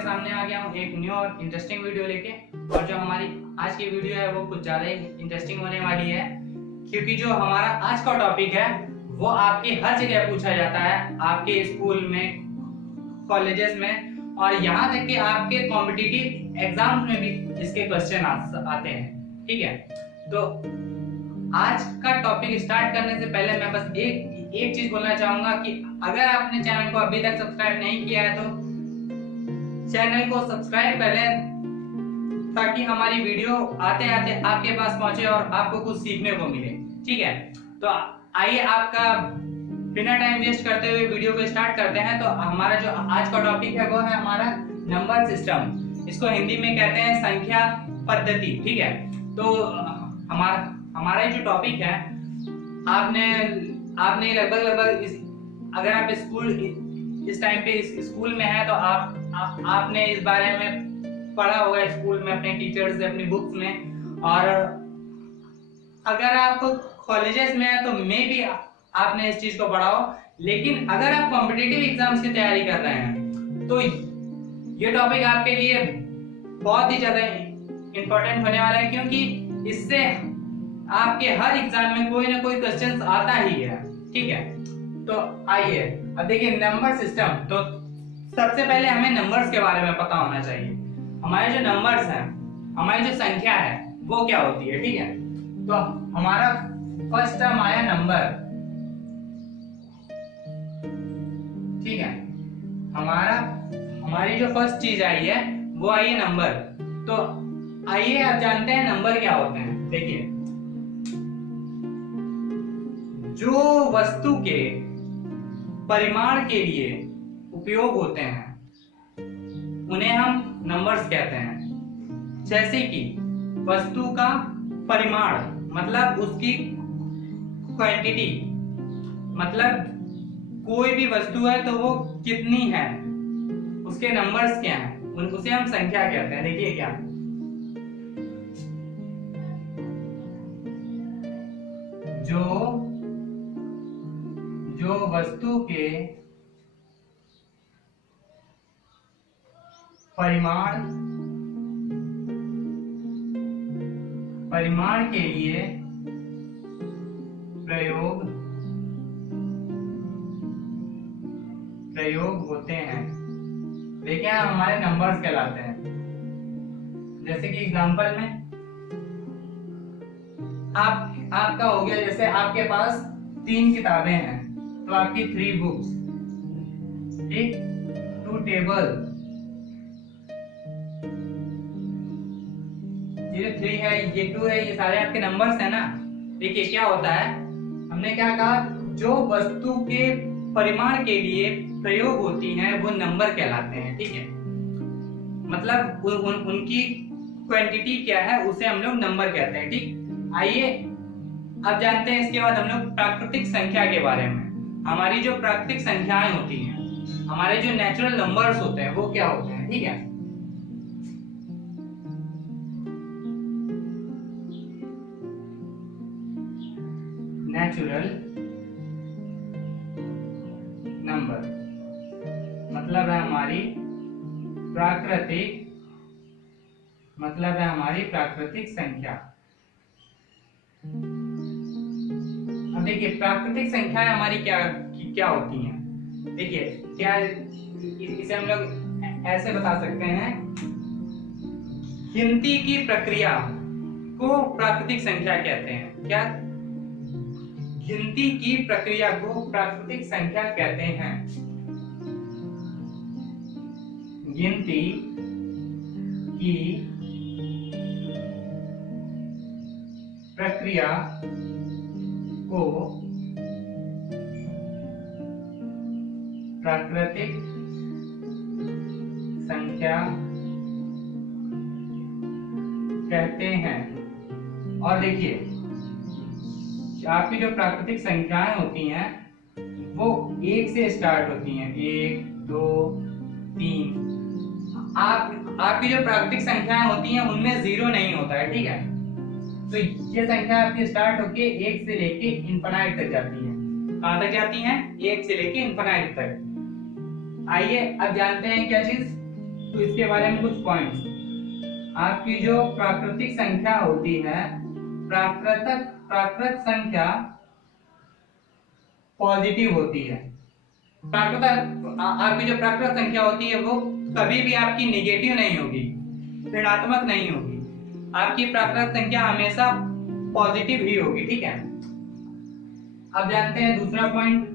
आपके सामने आ गया हूँ एक न्यू और इंटरेस्टिंग वीडियो लेके। और जो हमारी आज की वीडियो है वो कुछ ज्यादा ही इंटरेस्टिंग होने वाली है, क्योंकि जो हमारा आज का टॉपिक है वो आपके हर जगह पूछा जाता है, आपके स्कूल में, कॉलेजेस में, और यहाँ तक कि आपके कॉम्पिटिटिव एग्जाम्स में भी इसके क्वेश्चन आते हैं। ठीक है, तो आज का टॉपिक स्टार्ट करने से पहले मैं बस एक चीज बोलना चाहूंगा कि अगर आपने चैनल को अभी तक सब्सक्राइब नहीं किया है तो चैनल को सब्सक्राइब कर लें, ताकि हमारी वीडियो आते आते आपके पास पहुंचे और आपको कुछ सीखने को मिले। ठीक है, तो आइए आपका बिना टाइम वेस्ट करते हुए वीडियो को स्टार्ट करते हैं। तो हमारा जो आज का टॉपिक है वो है हमारा नंबर सिस्टम। इसको हिंदी में कहते हैं संख्या पद्धति। ठीक है, तो हमारा जो टॉपिक है, आपने लगभग अगर आप इस टाइम पे स्कूल में है तो आपने इस बारे में पढ़ा होगा स्कूल में अपने टीचर्स से, अपनी बुक्स में। और अगर आप कॉलेजेस में है तो मे भी आपने इस चीज को पढ़ा हो, लेकिन अगर आप कॉम्पिटिटिव एग्जाम्स की तैयारी कर रहे हैं तो ये टॉपिक आपके लिए बहुत ही ज्यादा इंपॉर्टेंट होने वाला है, क्योंकि इससे आपके हर एग्जाम में कोई ना कोई क्वेश्चन आता ही है। ठीक है, तो आइए अब देखिए नंबर सिस्टम। तो सबसे पहले हमें नंबर्स के बारे में पता होना चाहिए। हमारे जो नंबर्स हैं, हमारी जो संख्या है वो क्या होती है। ठीक है, तो हमारा फर्स्ट टर्म आया नंबर। ठीक है, हमारी जो फर्स्ट चीज आई है वो आई है नंबर। तो आइए आप जानते हैं नंबर क्या होते हैं। देखिए, जो वस्तु के परिमाण के लिए उपयोग होते हैं उन्हें हम नंबर्स कहते हैं। जैसे कि वस्तु का परिमाण मतलब उसकी क्वांटिटी, मतलब कोई भी वस्तु है तो वो कितनी है, उसके नंबर्स क्या हैं, उसे हम संख्या कहते हैं। देखिए क्या, जो वस्तु के परिमाण के लिए प्रयोग होते हैं, वे क्या हमारे नंबर्स कहलाते हैं। जैसे कि एग्जांपल में आपका हो गया, जैसे आपके पास 3 किताबें हैं तो आपकी 3 बुक्स, ठीक, 2 टेबल, ये 3 है, ये 2 है, ये सारे आपके नंबर्स है ना। देखिए क्या होता है, हमने क्या कहा, जो वस्तु के परिमाण के लिए प्रयोग होती हैं वो नंबर कहलाते हैं। ठीक है, मतलब उनकी क्वांटिटी क्या है उसे हम लोग नंबर कहते हैं। ठीक, आइए अब जानते हैं इसके बाद हम लोग प्राकृतिक संख्या के बारे में। हमारी जो प्राकृतिक संख्याएं होती हैं, हमारे जो नेचुरल नंबर्स होते हैं वो क्या होते हैं। ठीक है, नेचुरल नंबर मतलब है हमारी प्राकृतिक संख्या। अब देखिए प्राकृतिक संख्याएं हमारी क्या होती हैं। देखिए क्या, इसे हम लोग ऐसे बता सकते हैं, गिनती की प्रक्रिया को प्राकृतिक संख्या कहते हैं। क्या, गिनती की प्रक्रिया को प्राकृतिक संख्या कहते हैं। गिनती की प्रक्रिया को प्राकृतिक संख्या कहते हैं। और देखिए आपकी जो प्राकृतिक संख्याएं होती हैं वो 1 से स्टार्ट होती हैं, 1 2 3। आपकी जो प्राकृतिक संख्याएं होती हैं उनमें 0 नहीं होता है। ठीक है, तो ये संख्या आपकी स्टार्ट होके 1 से लेके इनफिनाइट तक जाती है। कहां तक जाती हैं? 1 से लेके इनफिनाइट तक। आइए अब जानते हैं क्या चीज, तो इसके बारे में कुछ पॉइंट्स। आपकी जो प्राकृतिक संख्या होती है, प्राकृत संख्या पॉजिटिव होती है। आपकी जो प्राकृत संख्या होती है वो कभी भी आपकी नेगेटिव नहीं होगी, ऋणात्मक नहीं होगी। आपकी प्राकृत संख्या हमेशा पॉजिटिव ही होगी, ठीक है। अब जानते हैं दूसरा पॉइंट,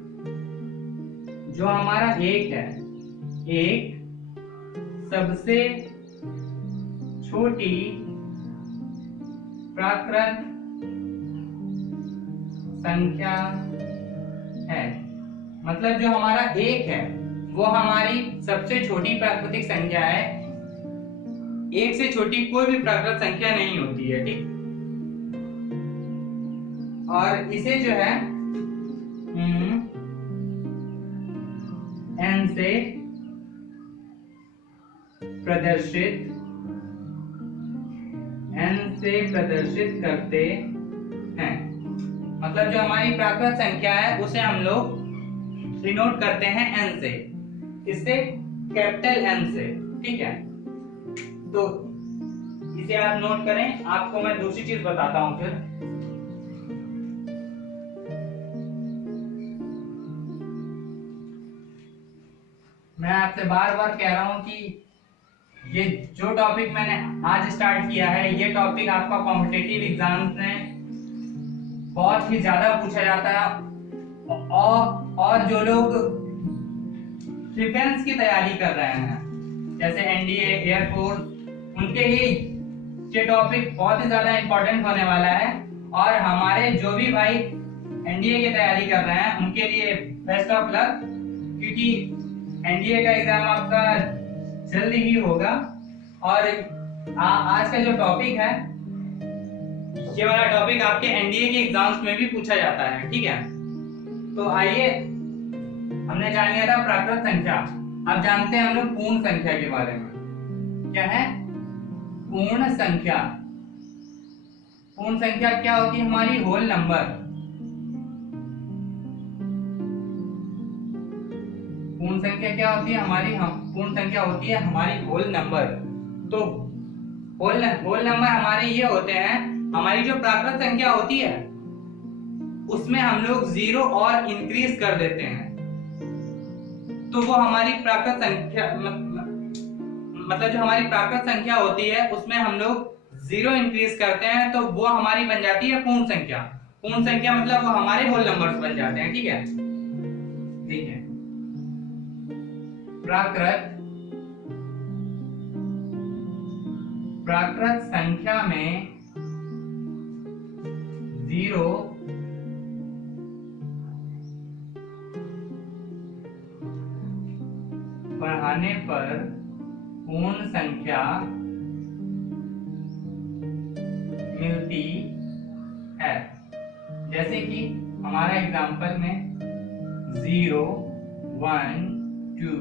जो हमारा एक है, एक सबसे छोटी प्राकृत संख्या है। मतलब जो हमारा एक है वो हमारी सबसे छोटी प्राकृतिक संख्या है। एक से छोटी कोई भी प्राकृत संख्या नहीं होती है, ठीक। और इसे जो है n से प्रदर्शित करते हैं। मतलब जो हमारी प्राकृत संख्या है उसे हम लोग डिनोट करते हैं n से, इससे कैपिटल N से, ठीक है। तो इसे आप नोट करें। आपको मैं दूसरी चीज बताता हूं फिर। मैं आपसे बार बार कह रहा हूं कि ये जो टॉपिक मैंने आज स्टार्ट किया है, ये टॉपिक आपका कॉम्पिटिटिव एग्जाम्स में बहुत ही ज्यादा पूछा जाता है। और जो लोग डिफेंस की तैयारी कर रहे हैं, जैसे एनडीए, एयरफोर्स, उनके लिए ये टॉपिक बहुत ही ज्यादा इंपॉर्टेंट होने वाला है। और हमारे जो भी भाई एनडीए की तैयारी कर रहे हैं उनके लिए बेस्ट ऑफ लक, क्योंकि एनडीए का एग्जाम आपका जल्दी ही होगा। और आज का जो टॉपिक है, ये वाला टॉपिक आपके एनडीए के एग्जाम्स में भी पूछा जाता है, ठीक है। तो आइए, हमने जान लिया था प्राकृत संख्या। अब जानते हैं हम लोग पूर्ण संख्या के बारे में। क्या है पूर्ण संख्या? पूर्ण संख्या क्या होती है? हमारी होल नंबर। पूर्ण संख्या क्या होती है? पूर्ण संख्या होती है हमारी होल नंबर। तो होल नंबर हमारे ये होते हैं, हमारी जो प्राकृत संख्या होती है उसमें हम लोग जीरो और इंक्रीज कर देते हैं, तो वो हमारी प्राकृत संख्या, मतलब जो हमारी प्राकृत संख्या होती है उसमें हम लोग जीरो इंक्रीज करते हैं, तो वो हमारी बन जाती है पूर्ण संख्या। पूर्ण संख्या मतलब वो हमारे होल नंबर्स बन जाते हैं, ठीक है। देखिए, प्राकृत संख्या में जीरो बढ़ाने पर पूर्ण संख्या मिलती है। जैसे कि हमारा एग्जांपल में 0, 1, 2,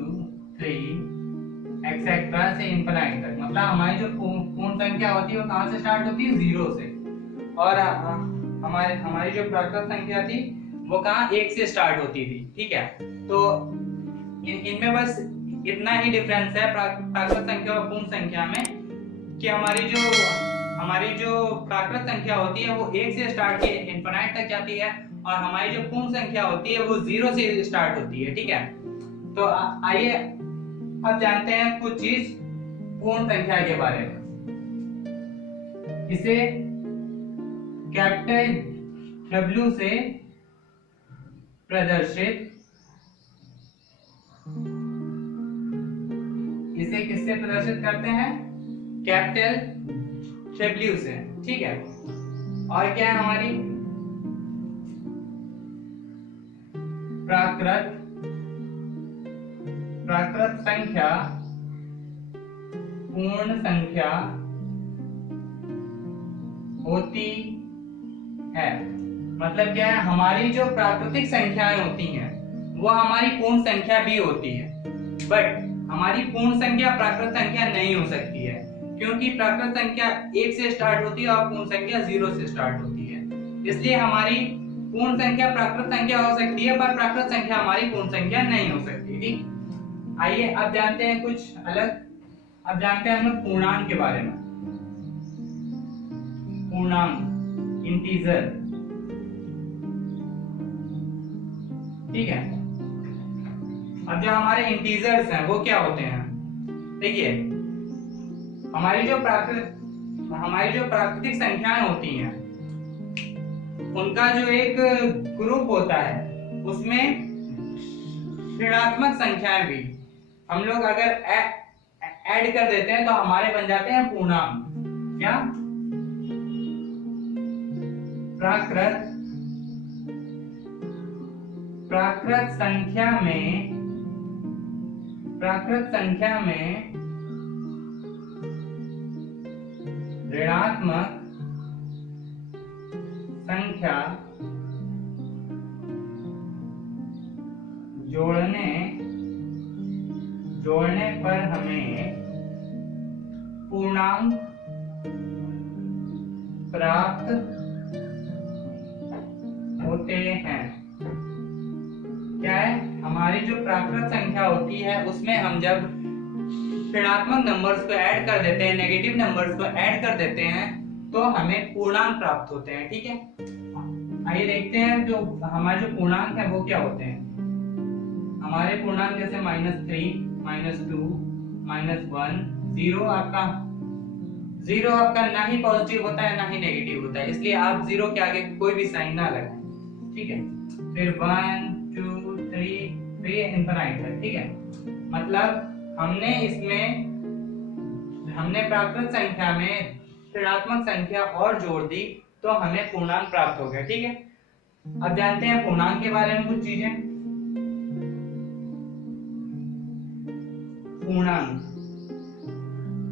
3 एक्सेट्रा से इंफिनाइट तक, मतलब हमारी जो पूर्ण संख्या होती है वो कहां से स्टार्ट होती है? 0 से। और हमारी जो प्राकृत संख्या थी वो कहां? 1 से स्टार्ट होती थी, ठीक है। तो इनमें बस इतना ही डिफरेंस है प्राकृत संख्या और पूर्ण संख्या में, कि हमारी जो प्राकृत संख्या होती है वो 1 से स्टार्ट के इंफिनाइट तक जाती है, और हमारी जो पूर्ण संख्या होती है वो 0 से स्टार्ट होती है, ठीक है। तो आइए अब जानते हैं कुछ चीज पूर्ण संख्या के बारे में। इसे कैपिटल W से प्रदर्शित, इसे किससे प्रदर्शित करते हैं? कैपिटल W से, ठीक है। और क्या है हमारी प्राकृत संख्या पूर्ण संख्या होती है। मतलब क्या है? हमारी जो प्राकृतिक संख्याएं होती हैं वो हमारी पूर्ण संख्या भी होती है, बट हमारी पूर्ण संख्या प्राकृत संख्या नहीं हो सकती है, क्योंकि प्राकृत संख्या 1 से स्टार्ट होती है और पूर्ण संख्या 0 से स्टार्ट होती है। इसलिए हमारी पूर्ण संख्या प्राकृत संख्या हो सकती है, पर प्राकृत संख्या हमारी पूर्ण संख्या नहीं हो सकती, ठीक। आइए अब जानते हैं कुछ अलग अब जानते हैं हम लोग पूर्णांक के बारे में। पूर्णांक, इंटीजर, ठीक है। अब जो हमारे इंटीजर्स हैं वो क्या होते हैं? देखिए, हमारी जो प्राकृतिक संख्याएं होती हैं उनका जो एक ग्रुप होता है उसमें ऋणात्मक संख्याएं भी हम लोग अगर ऐड कर देते हैं तो हमारे बन जाते हैं पूर्णांक। क्या? प्राकृत संख्या में ऋणात्मक संख्या जोड़ने पर हमें पूर्णांक प्राप्त होते हैं। क्या है? हमारी जो प्राकृत संख्या होती है उसमें हम जब ऋणात्मक नंबर्स को ऐड कर देते हैं, नेगेटिव नंबर्स को ऐड कर देते हैं तो हमें पूर्णांक प्राप्त होते हैं। ठीक है, आइए देखते हैं जो हमारे जो पूर्णांक है वो क्या होते हैं। हमारे पूर्णांक जैसे -3, -2, -1, 0 आपका ना ही पॉजिटिव होता है ना ही नेगेटिव होता है, इसलिए आप 0 के आगे कोई भी साइन ना लगाएं। ठीक है, फिर 1, 2, 3 इंफिनाइट है। ठीक है, मतलब हमने प्राकृत संख्या में ऋणात्मक संख्या और जोड़ दी तो हमें पूर्णांक प्राप्त हो गया। ठीक है, अब जानते हैं पूर्णांक के बारे में कुछ चीजें।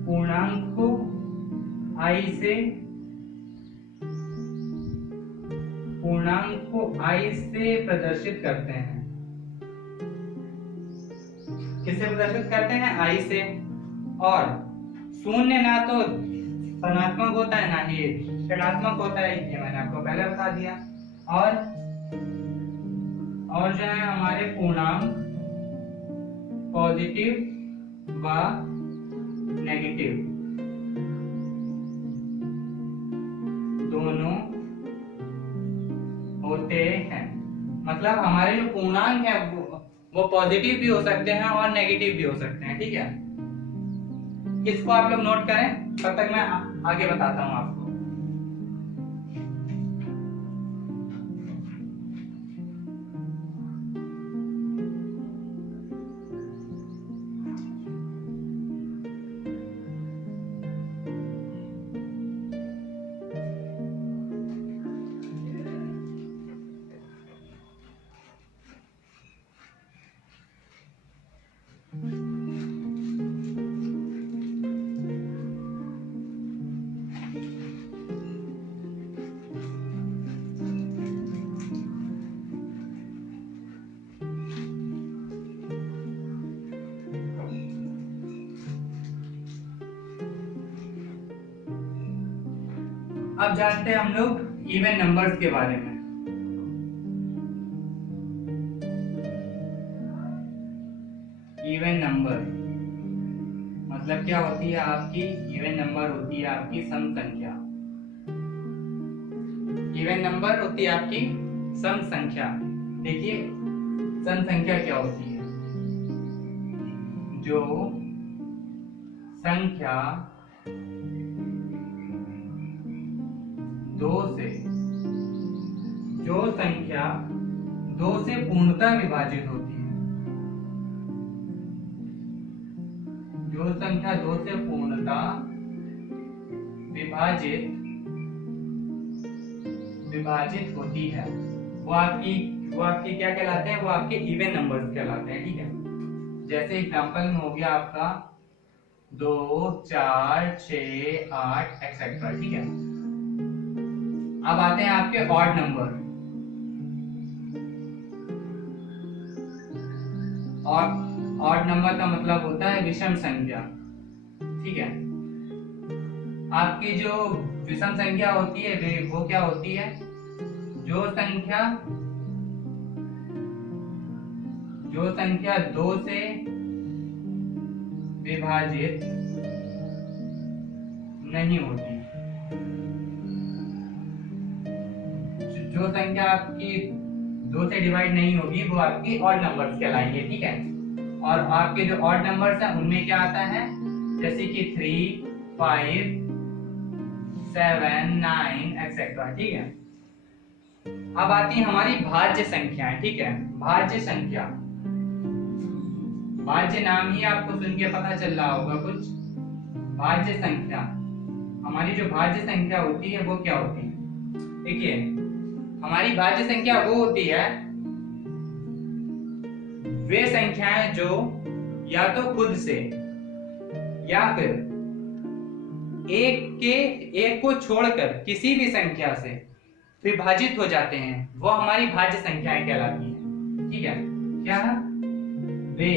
पूर्णांक को I से प्रदर्शित करते हैं। किससे प्रदर्शित करते हैं? I से। और शून्य ना तो धनात्मक होता है ना ही ऋणात्मक होता है, ये मैंने आपको पहले बता दिया। और जो है हमारे पूर्णांक पॉजिटिव व नेगेटिव दोनों होते हैं। मतलब हमारे जो पूर्णांक है वो पॉजिटिव भी हो सकते हैं और नेगेटिव भी हो सकते हैं। ठीक है, इसको आप लोग नोट करें, तब तक मैं आगे बताता हूं आपको। अब जानते हैं हम लोग इवन नंबर्स के बारे में। इवन नंबर मतलब क्या होती है आपकी? इवन नंबर होती है आपकी सम संख्या। इवन नंबर होती है आपकी सम संख्या। देखिए, सम संख्या क्या होती है? जो संख्या दो से पूर्णतः विभाजित होती है। जो संख्या 2 से पूर्णतः विभाजित होती है वो आपकी क्या कहलाते हैं? वो आपके इवन नंबर्स कहलाते हैं। ठीक है, जैसे एग्जांपल में हो गया आपका 2, 4, 6, 8 एक्सेट्रा। ठीक है, अब आते हैं आपके ऑड नंबर। ऑड नंबर का मतलब होता है विषम संख्या। ठीक है, आपकी जो विषम संख्या होती है वो क्या होती है? जो संख्या 2 से विभाजित नहीं होती। जो संख्या आपकी 2 से डिवाइड नहीं होगी वो आपकी ऑड नंबर्स कहलाएंगे, ठीक है। और आपके जो ऑड नंबर्स हैं उनमें क्या आता है, जैसे कि 3, 5, 7, 9 एक्सेट्रा, ठीक है। अब आती है हमारी भाज्य संख्याएं, ठीक है। भाज्य संख्या, भाज्य नाम ही आपको सुन के पता चल रहा होगा कुछ। भाज्य संख्या, हमारी जो भाज्य संख्या होती है वो क्या होती है, देखिए हमारी भाज्य संख्या वो होती है वे संख्याएं जो या तो खुद से या फिर एक को छोड़कर किसी भी संख्या से विभाजित हो जाते हैं, वो हमारी भाज्य संख्याएं कहलाती हैं, ठीक है। क्या वे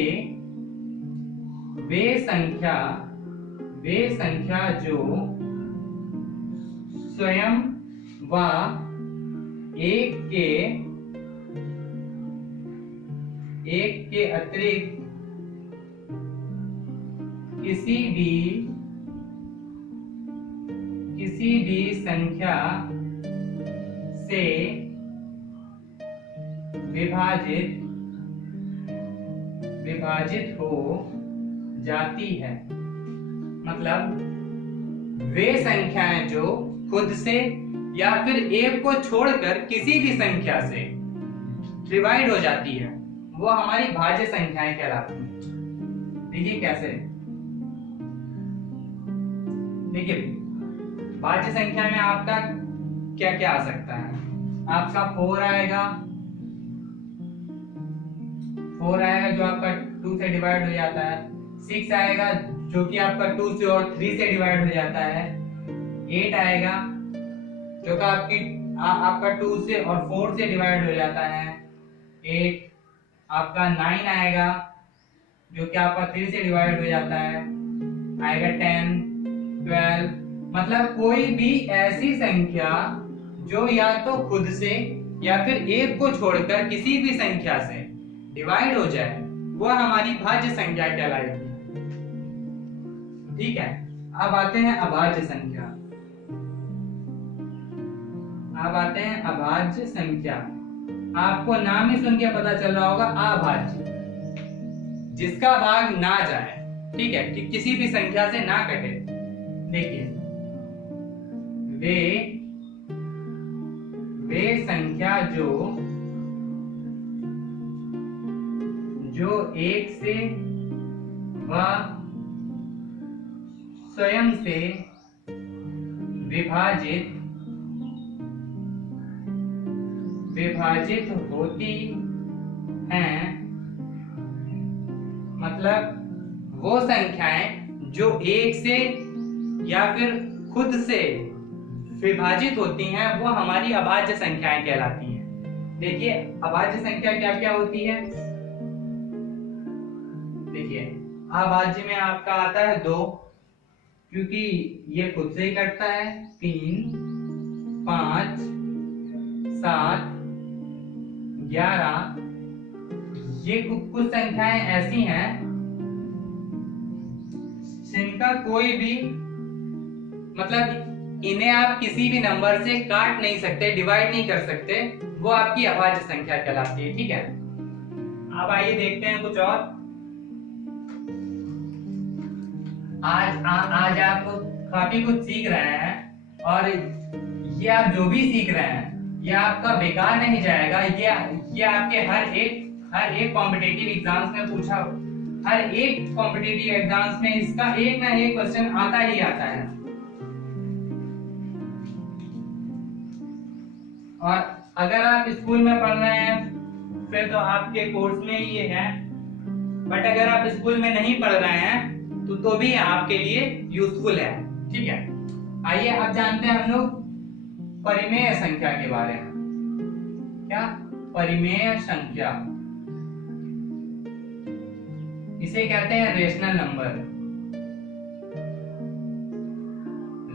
संख्या जो स्वयं व एक के अतिरिक्त किसी भी संख्या से विभाजित हो जाती है। मतलब वे संख्याएं जो खुद से या फिर एक को छोड़कर किसी भी संख्या से डिवाइड हो जाती है, वो हमारी भाज्य संख्याएं कहलाती हैं। देखिए कैसे, देखिए भाज्य संख्या में आपका क्या क्या आ सकता है, आपका 4 आएगा जो आपका 2 से डिवाइड हो जाता है, 6 आएगा जो कि आपका 2 से और 3 से डिवाइड हो जाता है, 8 आएगा जो का आपका 2 से और 4 से डिवाइड हो जाता है, 8 आपका 9 आएगा जो कि आपका 3 से डिवाइड हो जाता है, आएगा 10, 12। मतलब कोई भी ऐसी संख्या जो या तो खुद से या फिर एक को छोड़कर किसी भी संख्या से डिवाइड हो जाए, वो हमारी भाज्य संख्या कहलाएगी, ठीक है। अब आते हैं अभाज्य संख्या। अब आते हैं अभाज्य संख्या। आपको नाम ही सुन के पता चल रहा होगा, अभाज्य, जिसका भाग ना जाए, ठीक है, कि किसी भी संख्या से ना कटे। देखिए वे संख्या जो एक से व स्वयं से विभाजित होती हैं। मतलब वो संख्याएं जो एक से या फिर खुद से विभाजित होती हैं, वो हमारी अभाज्य संख्याएं कहलाती हैं। देखिए अभाज्य संख्या क्या क्या होती है, देखिए अभाज्य में आपका आता है 2, क्योंकि ये खुद से ही कटता है, 3, 5, 7, 11। ये कुछ संख्याएं ऐसी हैं जिनका कोई भी मतलब इन्हें आप किसी भी नंबर से काट नहीं सकते, डिवाइड नहीं कर सकते, वो आपकी अभाज्य संख्या कहलाती है, ठीक है। अब आइए देखते हैं कुछ और। आज आप काफी कुछ सीख रहे हैं और ये आप जो भी सीख रहे हैं ये आपका बेकार नहीं जाएगा। ये आपके हर एक कॉम्पिटिटिव एग्जाम्स में पूछा, हर एक कॉम्पिटिटिव एग्जाम्स में इसका एक ना एक क्वेश्चन आता ही आता है। और अगर आप स्कूल में पढ़ रहे हैं फिर तो आपके कोर्स में ही ये है, बट अगर आप स्कूल में नहीं पढ़ रहे हैं तो भी आपके लिए यूजफुल है, ठीक है। आइए अब जानते हैं हम लोग परिमेय संख्या के बारे में। क्या परिमेय संख्या, इसे कहते हैं रेशनल नंबर।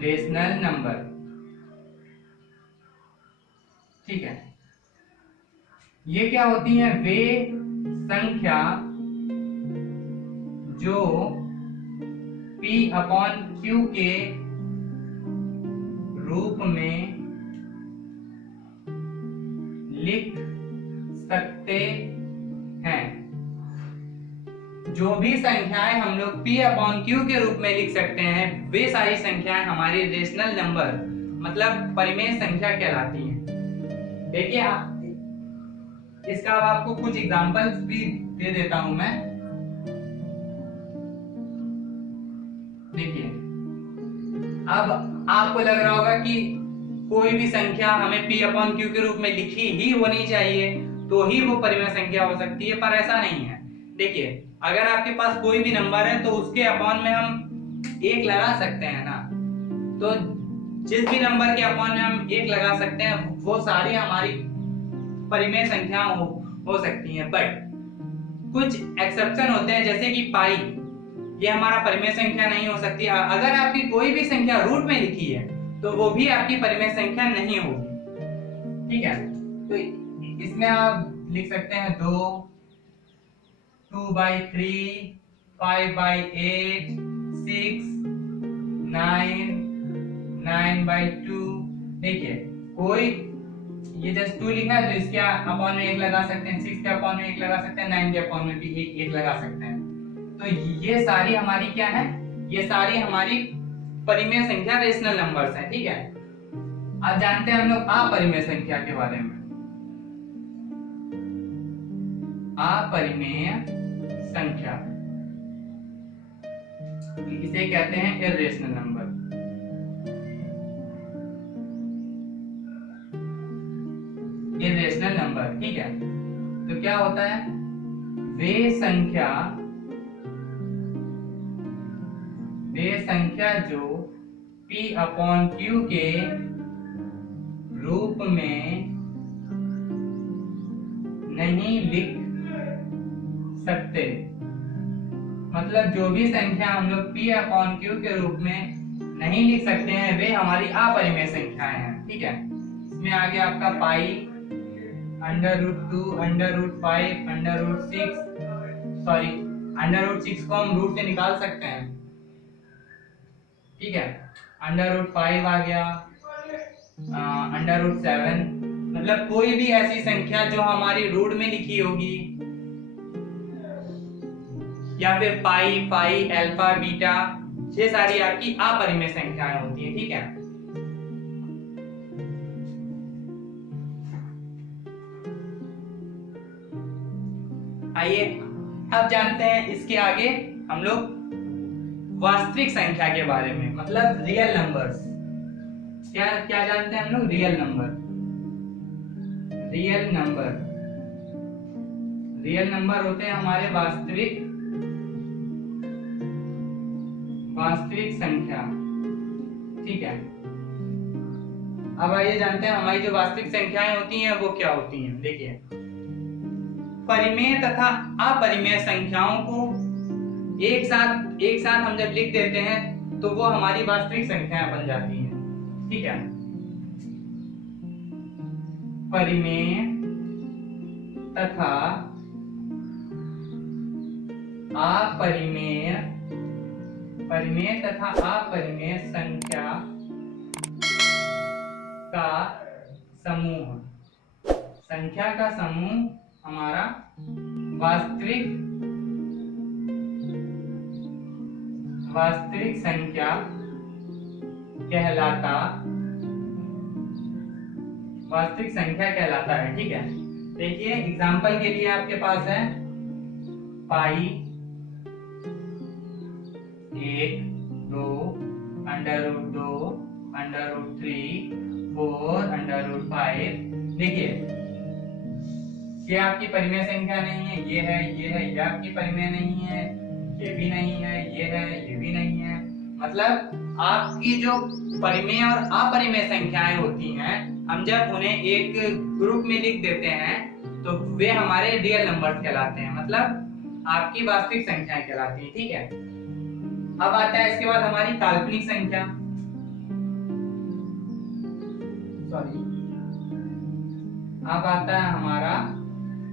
रेशनल नंबर, ठीक है। ये क्या होती हैं, वे संख्या जो P/Q के रूप में लिख सकते हैं। जो भी संख्याएं हम लोग P/Q के रूप में लिख सकते हैं वे सारी संख्याएं हमारी रेशनल नंबर मतलब परिमेय संख्या कहलाती हैं। देखिए इसका अब आपको कुछ एग्जांपल्स भी दे देता हूं मैं। देखिए अब आपको लग रहा होगा कि कोई भी संख्या हमें P/Q के रूप में लिखी ही होनी चाहिए तो ही वो परिमेय संख्या हो सकती है, पर ऐसा नहीं है। देखिए अगर आपके पास कोई भी नंबर है तो उसके अपॉन में हम 1 लगा सकते हैं ना, तो जिस भी नंबर के अपॉन में हम 1 लगा सकते हैं वो सारी हमारी परिमेय संख्या हो सकती हैं। बट कुछ एक्सेप्शन होते हैं, जैसे कि पाई, ये हमारा परिमेय संख्या नहीं हो सकती। अगर आपकी कोई भी संख्या रूट में लिखी है तो वो भी आपकी परिमेय संख्या नहीं होगी। ठीक है, तो इसमें आप लिख सकते हैं 2, 2/3, 5/8, 6, 9, 9/2। देखिए कोई ये जस्ट 2 लिखा है तो इसके अपॉन में 1 लगा सकते हैं, 6 के अपॉन में 1 लगा सकते हैं, 9 के अपॉन में भी 1 लगा सकते हैं। तो ये सारी हमारी क्या है, ये सारी हमारी परिमेय संख्या रेशनल नंबर्स हैं। ठीक है, अब जानते हैं हम लोग अपरिमेय संख्या के बारे में। अपरिमेय संख्या इसे कहते हैं इर्रेशनल नंबर। इर्रेशनल नंबर, ठीक है, तो क्या होता है, वे संख्या जो P/Q के रूप में नहीं लिख सकते। मतलब जो भी संख्या हम लोग P/Q के रूप में नहीं लिख सकते हैं वे हमारी अपरिमेय संख्याएं हैं। ठीक है, इसमें आगे आपका पाई, √2, √5, √6, सॉरी √6 को हम रूट से निकाल सकते हैं। ठीक है, √5 आ गया, √7, मतलब कोई भी ऐसी संख्या जो हमारी रूट में लिखी होगी, या फिर पाई, अल्फा, बीटा, ये सारी आपकी अपरिमेय संख्याएं होती है। ठीक है, आइए अब जानते हैं इसके आगे हम लोग वास्तविक संख्या के बारे में, मतलब रियल नंबर्स। क्या क्या जानते हैं हम लोग, रियल नंबर। रियल नंबर होते हैं हमारे वास्तविक संख्या। ठीक है, अब आइए जानते हैं हमारी जो वास्तविक संख्याएं होती हैं वो क्या होती हैं। देखिए परिमेय तथा अपरिमेय संख्याओं को एक साथ हम जब लिख देते हैं तो वो हमारी वास्तविक संख्याएं बन जाती हैं। ठीक है, परिमेय तथा अपरिमेय संख्या का समूह हमारा वास्तविक संख्या कहलाता है। ठीक है, देखिए एग्जांपल के लिए आपके पास है पाई 1, 2, √2, √3, 4, √5। देखिए ये आपकी परिमेय संख्या नहीं है, ये है, ये आपकी परिमेय नहीं है, ये भी नहीं है, ये है, ये भी नहीं है। मतलब आपकी जो परिमेय और अपरिमेय संख्याएं होती हैं, हम जब उन्हें एक ग्रुप में लिख देते हैं तो वे हमारे रियल नंबर कहलाते हैं, मतलब आपकी वास्तविक संख्याएं कहलाती हैं। ठीक है, अब आता है इसके बाद हमारी काल्पनिक संख्या। अब आता है हमारा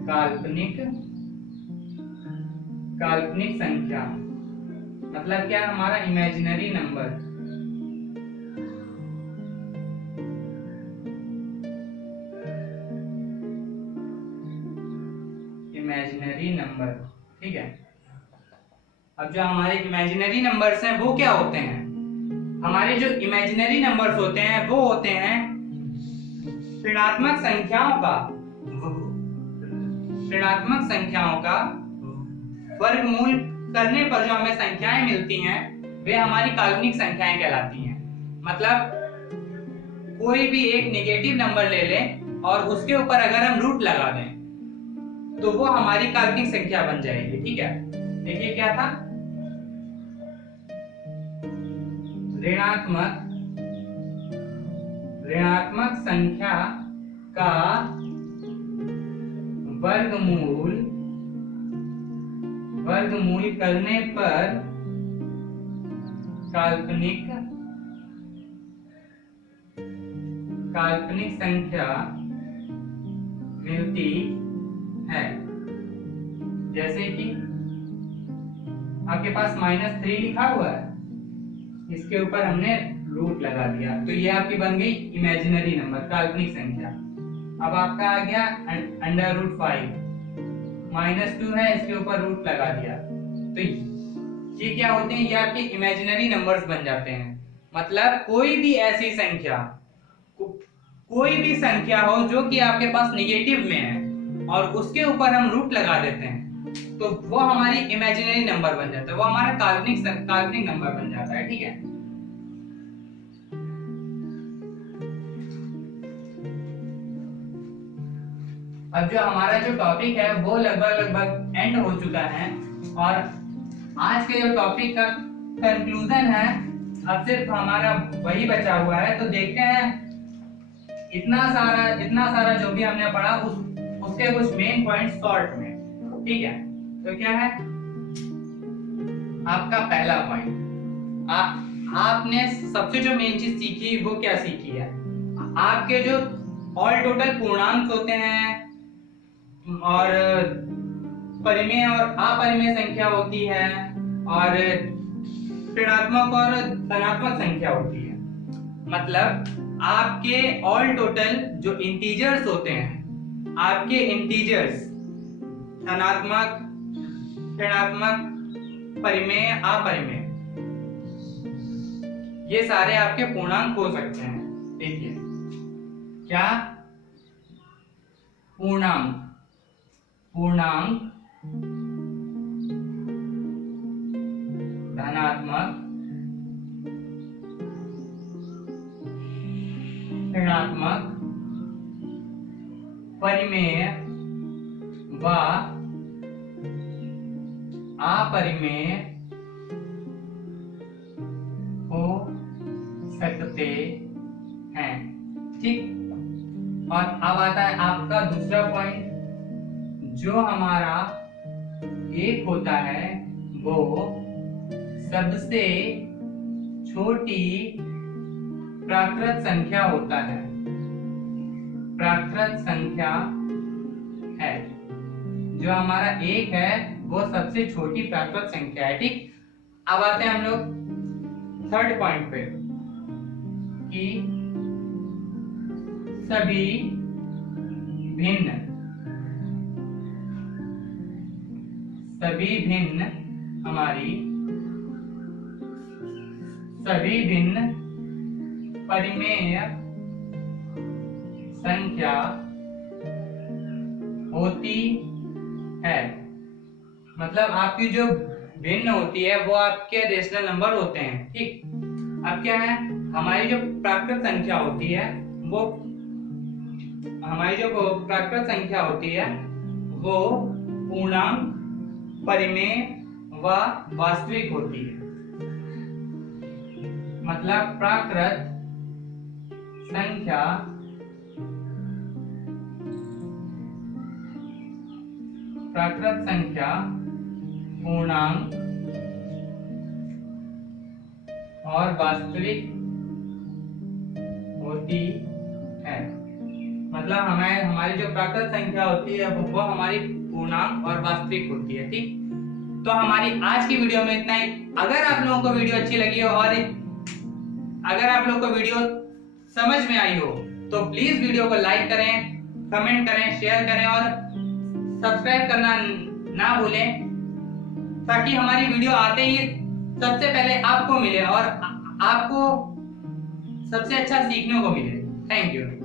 काल्पनिक संख्या, मतलब क्या, हमारा इमेजिनरी नंबर। इमेजिनरी नंबर, ठीक है। अब जो हमारे इमेजिनरी नंबर्स हैं वो क्या होते हैं? हमारे जो इमेजिनरी नंबर्स होते हैं वो होते हैं ऋणात्मक संख्याओं का वर्गमूल करने पर जो हमें संख्याएं मिलती हैं वे हमारी काल्पनिक संख्याएं कहलाती हैं। मतलब कोई भी एक नेगेटिव नंबर ले लें और उसके ऊपर अगर हम रूट लगा दें तो वो हमारी काल्पनिक संख्या बन जाएगी, ठीक है। देखिए क्या था, ऋणात्मक संख्या का वर्गमूल करने पर काल्पनिक संख्या मिलती है। जैसे कि आपके पास -3 लिखा हुआ है, इसके ऊपर हमने रूट लगा दिया तो ये आपकी बन गई इमेजिनरी नंबर, काल्पनिक संख्या। अब आपका आ गया √5, -2 है, इसके ऊपर रूट लगा दिया तो ये क्या होते हैं, ये आपके इमेजिनरी नंबर्स बन जाते हैं। मतलब कोई भी ऐसी संख्या, कोई भी संख्या हो जो कि आपके पास निगेटिव में है और उसके ऊपर हम रूट लगा देते हैं तो वो हमारी इमेजिनरी नंबर बन जाता है, वो हमारा काल्पनिक नंबर बन जाता है, ठीक है। अब जो हमारा जो टॉपिक है वो लगभग एंड हो चुका है और आज के जो टॉपिक का कंक्लूजन है अब सिर्फ हमारा वही बचा हुआ है। तो देखते हैं इतना सारा जो भी हमने पढ़ा उसके कुछ मेन पॉइंट शॉर्ट में, ठीक है। तो क्या है आपका पहला पॉइंट, आपने सबसे जो मेन चीज सीखी वो क्या सीखी है, आपके जो ऑल टोटल पूर्णांक होते हैं और परिमेय और अपरिमेय संख्या होती है और ऋणात्मक और धनात्मक संख्या होती है। मतलब आपके ऑल टोटल जो इंटीजर्स होते हैं, आपके इंटीजर्स धनात्मक, ऋणात्मक, परिमेय, अपरिमेय, ये सारे आपके पूर्णांक हो सकते हैं। देखिए क्या पूर्णांक धनात्मक, ऋणात्मक, परिमेय व अपरिमेय हो सकते हैं, ठीक। और अब आता है आपका दूसरा पॉइंट, जो हमारा एक होता है वो सबसे छोटी प्राकृत संख्या होता है, प्राकृत संख्या है। जो हमारा एक है वो सबसे छोटी प्राकृत संख्या है, ठीक। अब आते हैं हम लोग थर्ड पॉइंट पे कि सभी भिन्न परिमेय संख्या होती है। मतलब आपकी जो भिन्न होती है वो आपके रेशनल नंबर होते हैं, ठीक। अब क्या है, हमारी जो प्राकृत संख्या होती है वो पूर्णांक, परिमेय व वास्तविक होती है। मतलब प्राकृत संख्या पूर्णांक और वास्तविक होती है। मतलब हमारी जो प्राकृत संख्या होती है वो हमारी पूर्णांक और वास्तविक होती है, ठीक। तो हमारी आज की वीडियो में इतना ही। अगर आप लोगों को वीडियो अच्छी लगी हो और अगर आप लोगों को वीडियो समझ में आई हो तो प्लीज वीडियो को लाइक करें, कमेंट करें, शेयर करें और सब्सक्राइब करना ना भूलें, ताकि हमारी वीडियो आते ही सबसे पहले आपको मिले और आपको सबसे अच्छा सीखने को मिले। Thank you.